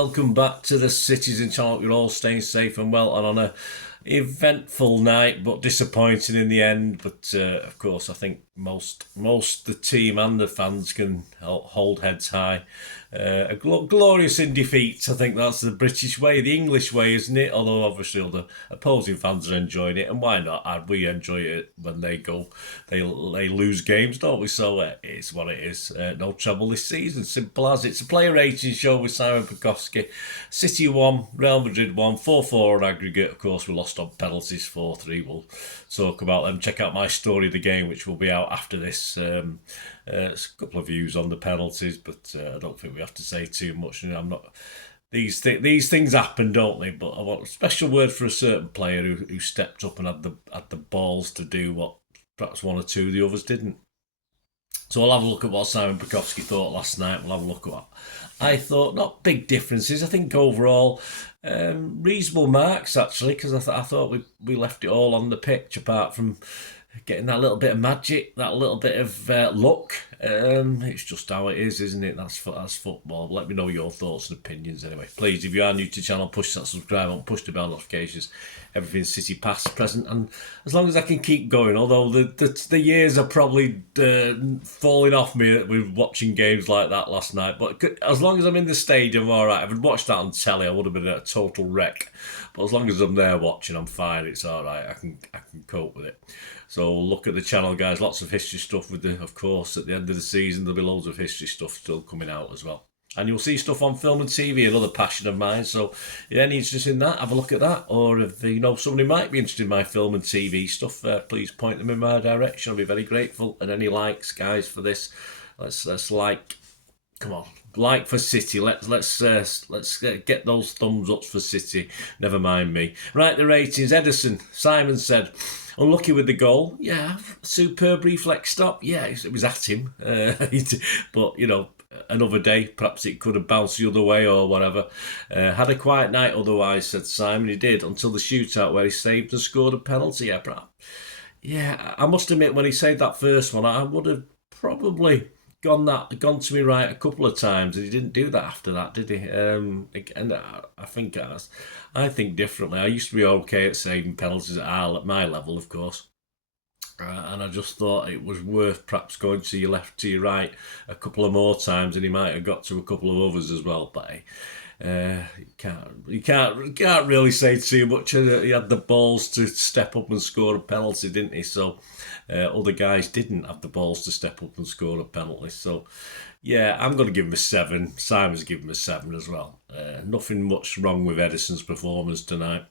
welcome back to the Citizen channel. You're all staying safe and well and on a eventful night, but disappointing in the end. But of course, I think most the team and the fans can hold heads high. Glorious in defeat. I think that's the British way, the English way, isn't it? Although obviously all the opposing fans are enjoying it, and why not? We enjoy it when they lose games, don't we? So it's what it is. No trouble this season. Simple as. It's a player rating show with Simon Bajkowski. City 1, Real Madrid 1, 4-4 on aggregate. Of course, we lost on penalties 4-3. We'll talk about them. Check out my story of the game, which will be out after this. It's a couple of views on the penalties, but I don't think we have to say too much. I'm not. These things happen, don't they? But I want a special word for a certain player who stepped up and had the balls to do what perhaps one or two of the others didn't. So we'll have a look at what Simon Bajkowski thought last night. We'll have a look at what I thought. Not big differences. I think overall reasonable marks actually, because I thought we left it all on the pitch apart from getting that little bit of magic, that little bit of luck. It's just how it is, isn't it? That's football. Let me know your thoughts and opinions anyway. Please, if you are new to the channel, push that subscribe button, push the bell notifications. Everything's City past, present, and as long as I can keep going, although the years are probably falling off me with watching games like that last night, but as long as I'm in the stadium, all right. If I'd watched that on telly, I would have been a total wreck. But as long as I'm there watching, I'm fine. It's all right. I can cope with it. So look at the channel, guys. Lots of history stuff of course, at the end of the season, there'll be loads of history stuff still coming out as well. And you'll see stuff on film and TV, another passion of mine. So if you're any interest in that, have a look at that. Or if somebody might be interested in my film and TV stuff, please point them in my direction. I'll be very grateful. And any likes, guys, for this, let's like. Come on, like for City. Let's get those thumbs ups for City. Never mind me. Right, the ratings. Edison. Simon said, unlucky with the goal. Yeah, superb reflex stop. Yeah, it was at him. But another day, perhaps it could have bounced the other way or whatever. Had a quiet night otherwise, said Simon. He did until the shootout where he saved and scored a penalty. Yeah, perhaps. Yeah, I must admit when he saved that first one, I would have probably gone to me right a couple of times, and he didn't do that after that, did he? And I think differently. I used to be okay at saving penalties at my level, of course, and I just thought it was worth perhaps going to your left, to your right a couple of more times, and he might have got to a couple of others as well. But you can't really say too much. He had the balls to step up and score a penalty, didn't he? So other guys didn't have the balls to step up and score a penalty. So yeah, I'm going to give him a 7. Simon's given him a 7 as well. Nothing much wrong with Edison's performance tonight.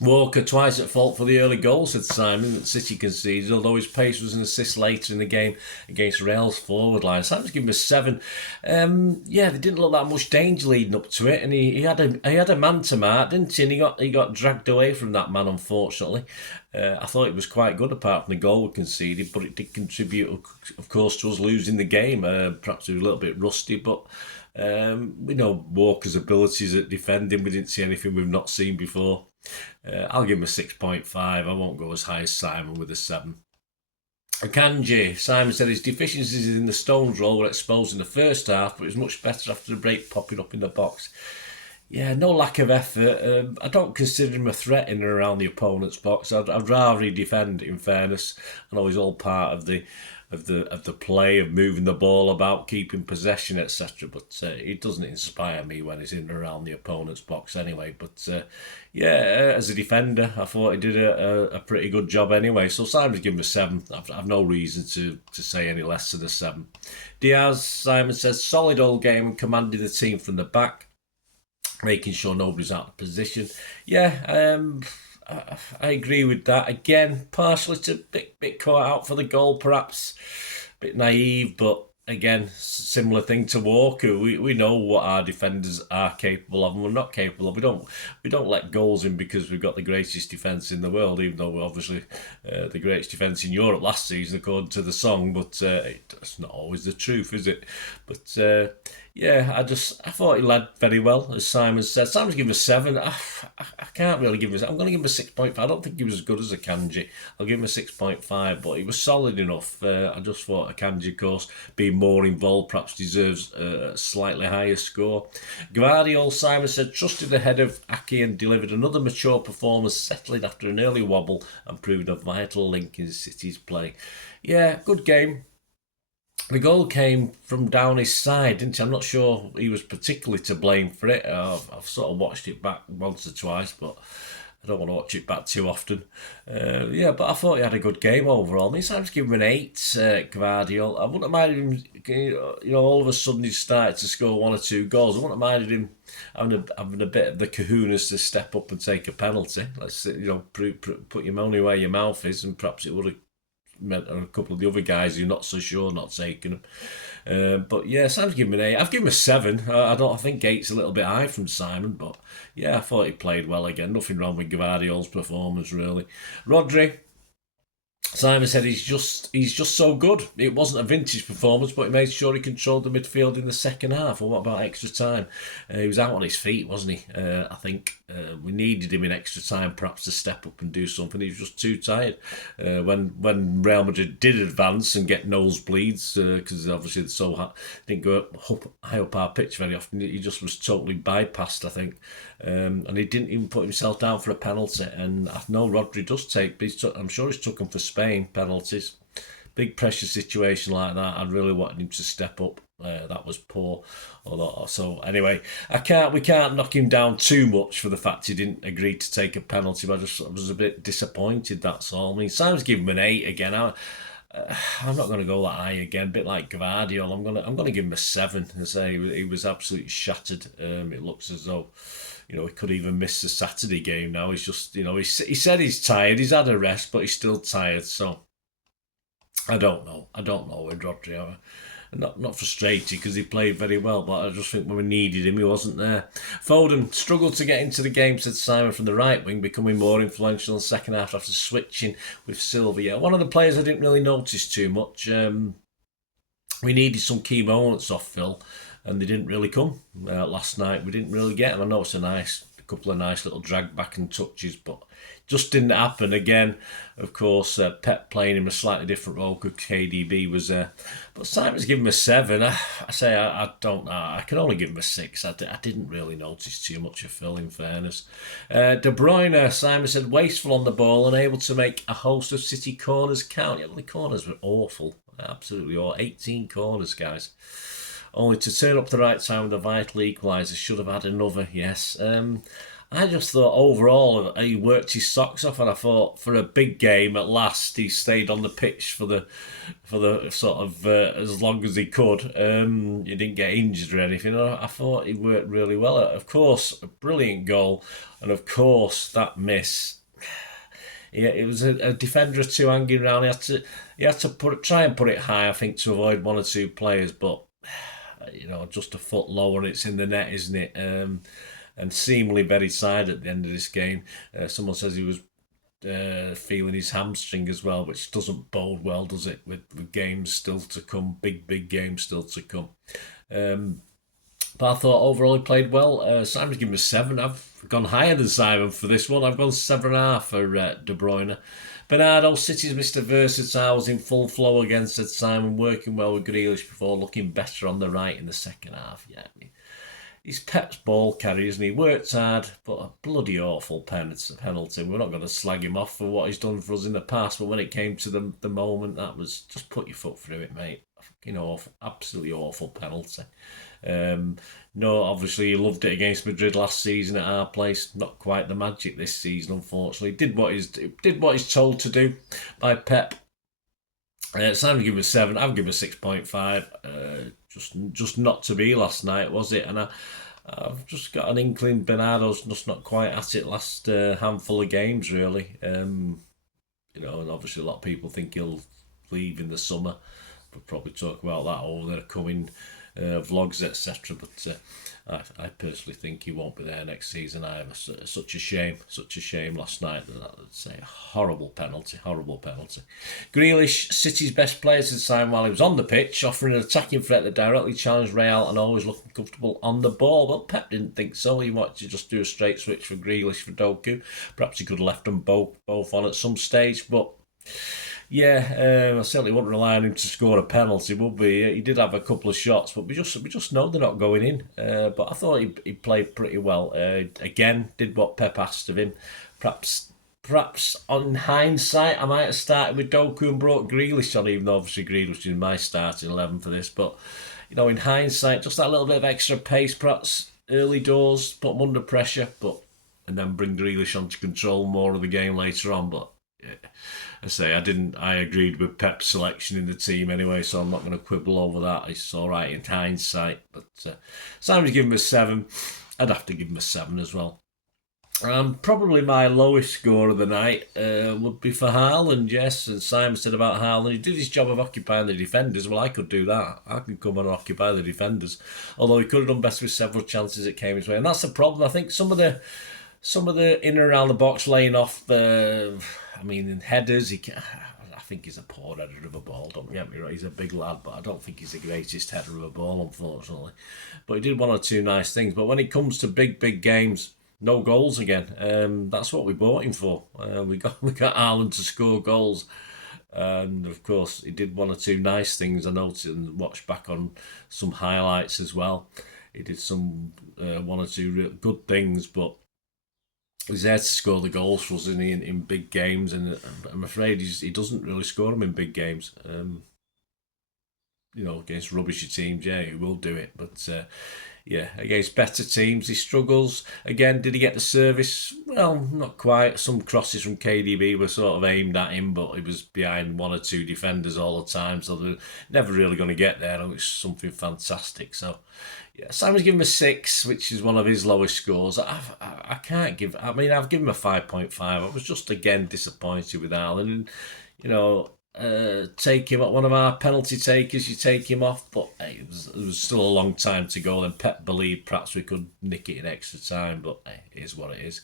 Walker twice at fault for the early goal, said Simon, that City conceded, although his pace was an assist later in the game against Real's forward line. Simon's given him a 7. Yeah, they didn't look that much danger leading up to it, and he had a man to mark, didn't he? And he got dragged away from that man, unfortunately. I thought it was quite good apart from the goal we conceded, but it did contribute, of course, to us losing the game. Perhaps he was a little bit rusty, but we know Walker's abilities at defending. We didn't see anything we've not seen before. I'll give him a 6.5. I won't go as high as Simon with a 7. Akanji. Simon said his deficiencies in the Stones role were exposed in the first half, but it was much better after the break popping up in the box. Yeah, no lack of effort. I don't consider him a threat in and around the opponent's box. I'd rather he defend, in fairness. I know he's all part of the play of moving the ball about, keeping possession, etc. But it doesn't inspire me when he's in and around the opponent's box anyway. But yeah, as a defender, I thought he did a pretty good job anyway. So Simon's given him a 7. I've no reason to say any less than a 7. Diaz, Simon says, solid all game and commanded the team from the back, making sure nobody's out of position. Yeah, I agree with that. Again, partially to bit caught out for the goal, perhaps a bit naive, but again, similar thing to Walker. We know what our defenders are capable of and we're not capable of. We don't let goals in because we've got the greatest defence in the world, even though we're obviously the greatest defence in Europe last season, according to the song. But it's not always the truth, is it? But yeah, I thought he led very well, as Simon said. Simon's given him a 7. I can't really give him I'm going to give him a 6.5. I don't think he was as good as Akanji. I'll give him a 6.5, but he was solid enough. I just thought Akanji, of course, being being more involved, perhaps deserves a slightly higher score. Gvardiol, Simon said, trusted ahead of Aki and delivered another mature performance, settling after an early wobble and proving a vital link in City's play. Yeah, good game. The goal came from down his side, didn't he? I'm not sure he was particularly to blame for it. I've sort of watched it back once or twice, but I don't want to watch it back too often. But I thought he had a good game overall. I mean, so I just give him an 8, Gvardiol. I wouldn't have minded him, all of a sudden he started to score 1 or 2 goals. I wouldn't have minded him having a bit of the kahunas to step up and take a penalty. Let's, put your money where your mouth is, and perhaps it would have meant a couple of the other guys who are not so sure not taking them. But yeah, Simon's given him an 8. I've given him a 7. I think 8's a little bit high from Simon, but yeah, I thought he played well again. Nothing wrong with Gvardiol's performance, really. Rodri, Simon said he's just so good. It wasn't a vintage performance, but he made sure he controlled the midfield in the second half. Well, what about extra time? He was out on his feet, wasn't he? I think we needed him in extra time, perhaps to step up and do something. He was just too tired. When Real Madrid did advance and get nosebleeds, because obviously it's so hot, didn't go high up our pitch very often. He just was totally bypassed, I think. And he didn't even put himself down for a penalty. And I know Rodri does take, I'm sure he's took them for Spain penalties. Big pressure situation like that, I really wanted him to step up. That was poor. So anyway, we can't knock him down too much for the fact he didn't agree to take a penalty. But I was a bit disappointed, that's all. I mean, Simon's given him an 8 again. I'm not going to go that high again. A bit like Gvardiol, I'm going to give him a 7. I say he was absolutely shattered. It looks as though he could even miss the Saturday game now. He's just, he said he's tired. He's had a rest, but he's still tired. So I don't know with Rodri. Not frustrated because he played very well, but I just think when we needed him, he wasn't there. Foden struggled to get into the game, said Simon, from the right wing, becoming more influential in the second half after switching with Silva. Yeah, one of the players I didn't really notice too much. We needed some key moments off Phil, and they didn't really come last night. We didn't really get them. I know it's a couple of nice little drag back and touches, but just didn't happen. Again, of course, Pep playing him a slightly different role because KDB was there. But Simon's given him a 7. I don't know. I can only give him a 6. I didn't really notice too much of Phil, in fairness. De Bruyne, Simon said, wasteful on the ball, unable to make a host of City corners count. Yeah, well, the corners were awful. Absolutely awful. 18 corners, guys. Only to turn up the right time with a vital equaliser. Should have had another, yes. I just thought overall he worked his socks off, and I thought for a big game at last he stayed on the pitch for the sort of as long as he could. He didn't get injured or anything. I thought he worked really well. Of course, a brilliant goal, and of course that miss. Yeah, it was a defender or two hanging around. He had to try and put it high, I think, to avoid 1 or 2 players, but just a foot lower and it's in the net, isn't it? And seemingly very tired at the end of this game. Someone says he was feeling his hamstring as well, which doesn't bode well, does it? With games still to come, big games still to come. But I thought overall he played well. Simon's given him a 7. I've gone higher than Simon for this one. I've gone 7.5 for De Bruyne. Bernardo, City's Mr. Versatile, was in full flow again, said Simon, working well with Grealish before looking better on the right in the second half. Yeah, he's Pep's ball carrier, isn't he? Worked hard, but a bloody awful penalty. We're not going to slag him off for what he's done for us in the past, but when it came to the moment, that was just put your foot through it, mate. Awful, absolutely awful penalty. No, obviously he loved it against Madrid last season at our place. Not quite the magic this season, unfortunately. Did what he's told to do by Pep. Simon gave him a 7. I've given him a 6.5. Just not to be last night, was it? And I've just got an inkling Bernardo's just not quite at it last handful of games, really. And obviously a lot of people think he'll leave in the summer. We'll probably talk about that over the coming vlogs, etc. But I personally think he won't be there next season either. Such a shame last night. I'd say horrible penalty. Grealish, City's best player, said Simon while he was on the pitch, offering an attacking threat that directly challenged Real and always looking comfortable on the ball. Well, Pep didn't think so. He wanted to just do a straight switch for Grealish for Doku. Perhaps he could have left them both on at some stage, but Yeah, I certainly wouldn't rely on him to score a penalty, would we? He did have a couple of shots, but we just know they're not going in. But I thought he played pretty well. Again, did what Pep asked of him. Perhaps on hindsight, I might have started with Doku and brought Grealish on, even though obviously Grealish is my starting 11 for this. But in hindsight, just that little bit of extra pace, perhaps early doors, put them under pressure, and then bring Grealish on to control more of the game later on. But yeah, I agreed with Pep's selection in the team anyway, so I'm not going to quibble over that. It's all right in hindsight, but Simon's given him a 7. I'd have to give him a 7 as well. Probably my lowest score of the night would be for Haaland, yes. And Simon said about Haaland, he did his job of occupying the defenders. Well, I could do that. I could come and occupy the defenders. Although he could have done better with several chances that came his way. And that's the problem. I think some of the in and around the box laying off in headers, I think he's a poor header of a ball, don't get me right. He's a big lad, but I don't think he's the greatest header of a ball, unfortunately. But he did one or two nice things. But when it comes to big games, no goals again. That's what we bought him for. We got Haaland to score goals. And of course, he did one or two nice things. I noticed and watched back on some highlights as well. He did some one or two good things, but he's there to score the goals for us in big games, and I'm afraid he doesn't really score them in big games. Against rubbishy teams, yeah, he will do it, but against better teams, he struggles. Again, did he get the service? Well, not quite. Some crosses from KDB were sort of aimed at him, but he was behind one or two defenders all the time, so they're never really going to get there, and it's something fantastic. So, yeah, Simon's given him a 6, which is one of his lowest scores. I can't give... I've given him a 5.5. I was just, again, disappointed with Haaland. And, take him at one of our penalty takers, you take him off, but hey, it was still a long time to go. And Pep believed perhaps we could nick it in extra time, but hey, it is what it is.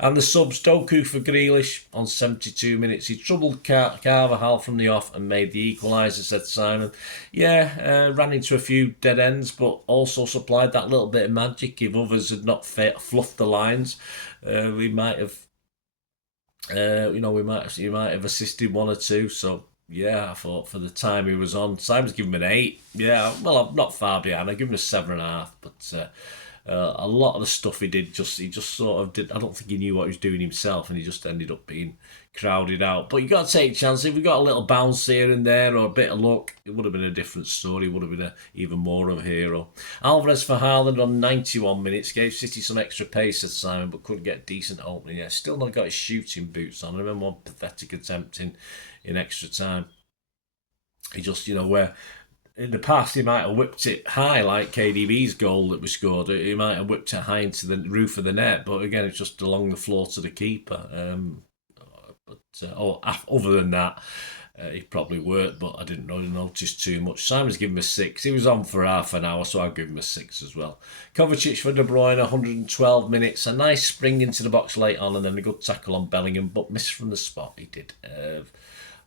And the subs, Doku for Grealish on 72 minutes. He troubled Carvajal from the off and made the equaliser, said Simon. Yeah, ran into a few dead ends, but also supplied that little bit of magic. If others had not fluffed the lines, we might have. You might have assisted one or two. So yeah, I thought for the time he was on, Simon's given him an 8. Yeah, well, I'm not far behind. I give him a 7.5, but a lot of the stuff he did, he just sort of did. I don't think he knew what he was doing himself, and he just ended up being crowded out. But you got to take chances. If we got a little bounce here and there or a bit of luck, it would have been a different story. It would have been even more of a hero. Alvarez for Haaland on 91 minutes gave City some extra pace at Simon, but couldn't get a decent opening. Yeah, still not got his shooting boots on. I remember one pathetic attempt in extra time. He just, where in the past he might have whipped it high like KDB's goal that we scored. He might have whipped it high into the roof of the net, but again, it's just along the floor to the keeper. Other than that, he probably worked, but I didn't really notice too much. Simon's given him a 6. He was on for half an hour, so I'll give him a 6 as well. Kovacic for De Bruyne, 112 minutes. A nice spring into the box late on, and then a good tackle on Bellingham, but missed from the spot. He did.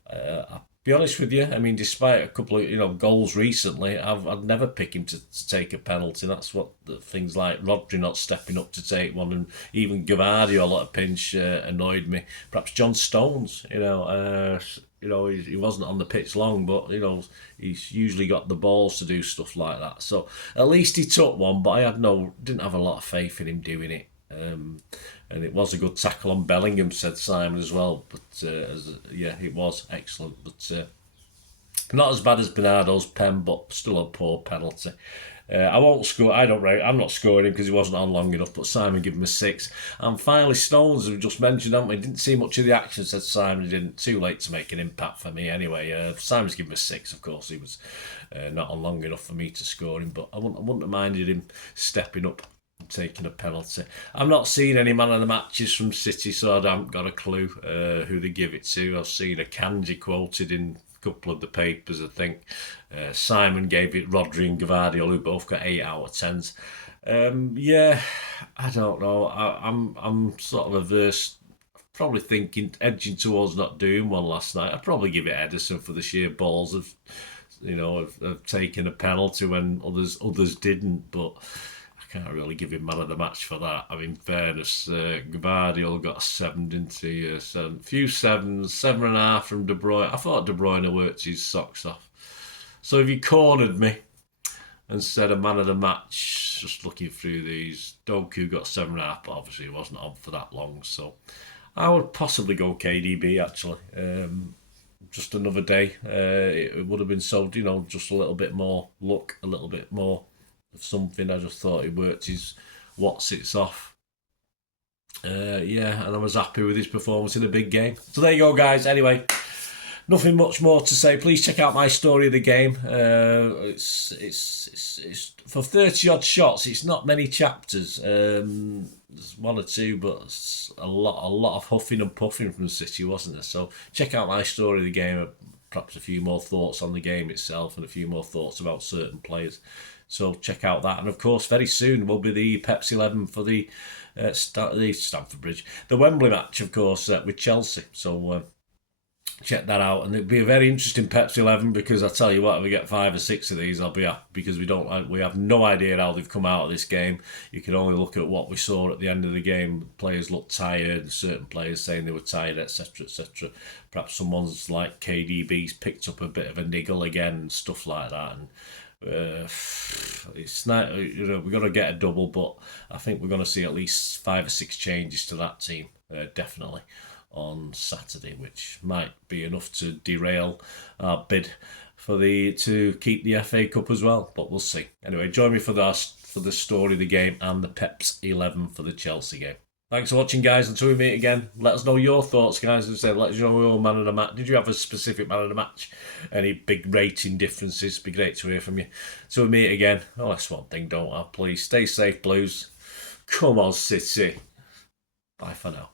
I'll be honest with you. Despite a couple of goals recently, I'd never pick him to take a penalty. That's what things like Rodri not stepping up to take one, and even Gvardiol at a pinch annoyed me. Perhaps John Stones, he wasn't on the pitch long, but he's usually got the balls to do stuff like that. So at least he took one, but I didn't have a lot of faith in him doing it. And it was a good tackle on Bellingham, said Simon as well. But it was excellent. But not as bad as Bernardo's pen, but still a poor penalty. I won't score. I'm not scoring him because he wasn't on long enough. But Simon gave him a 6. And finally, Stones, we just mentioned, haven't we? Didn't see much of the action, said Simon. He didn't. Too late to make an impact for me anyway. Simon's given him a 6. Of course, he was not on long enough for me to score him. But I wouldn't have minded him stepping up, taking a penalty. I've not seen any man of the matches from City, so I haven't got a clue who they give it to. I've seen a Kanji quoted in a couple of the papers, I think. Simon gave it Rodri and Gvardiol, who both got 8 out of 10s. I don't know. I'm sort of averse. Probably thinking, edging towards not doing one last night. I'd probably give it Ederson for the sheer balls of taking a penalty when others didn't, but can't really give him man of the match for that. I mean, in fairness, Gvardiol got a 7, didn't he? A few sevens, 7.5 from De Bruyne. I thought De Bruyne worked his socks off. So if you cornered me and said a man of the match, just looking through these, Doku got 7.5, but obviously he wasn't on for that long. So I would possibly go KDB, actually. Just another day. It would have been sold, just a little bit more luck, a little bit more of something. I just thought he worked his what's-its off. And I was happy with his performance in a big game. So there you go, guys. Anyway, nothing much more to say. Please check out my story of the game. It's for 30-odd shots. It's not many chapters. There's 1 or 2, but it's a lot of huffing and puffing from City, wasn't there? So check out my story of the game. Perhaps a few more thoughts on the game itself and a few more thoughts about certain players. So check out that. And of course, very soon will be the Pepsi 11 for the Stamford Bridge, the Wembley match, of course, with Chelsea. So check that out, and it'll be a very interesting Pepsi 11, because I tell you what, if we get 5 or 6 of these, I'll be happy, because we have no idea how they've come out of this game. You can only look at what we saw at the end of the game. Players looked tired, certain players saying they were tired, etc., etc. Perhaps someone's like KDB's picked up a bit of a niggle again and stuff like that. And it's not, we're going to get a double, but I think we're going to see at least 5 or 6 changes to that team, definitely, on Saturday, which might be enough to derail our bid to keep the FA Cup as well, but we'll see. Anyway, join me for the story of the game and the Peps 11 for the Chelsea game. Thanks for watching, guys. Until we meet again, let us know your thoughts, guys. As I said, let us know your man of the match. Did you have a specific man of the match? Any big rating differences? It'd be great to hear from you. Until we meet again, that's one thing, don't I? Please stay safe, Blues. Come on, City. Bye for now.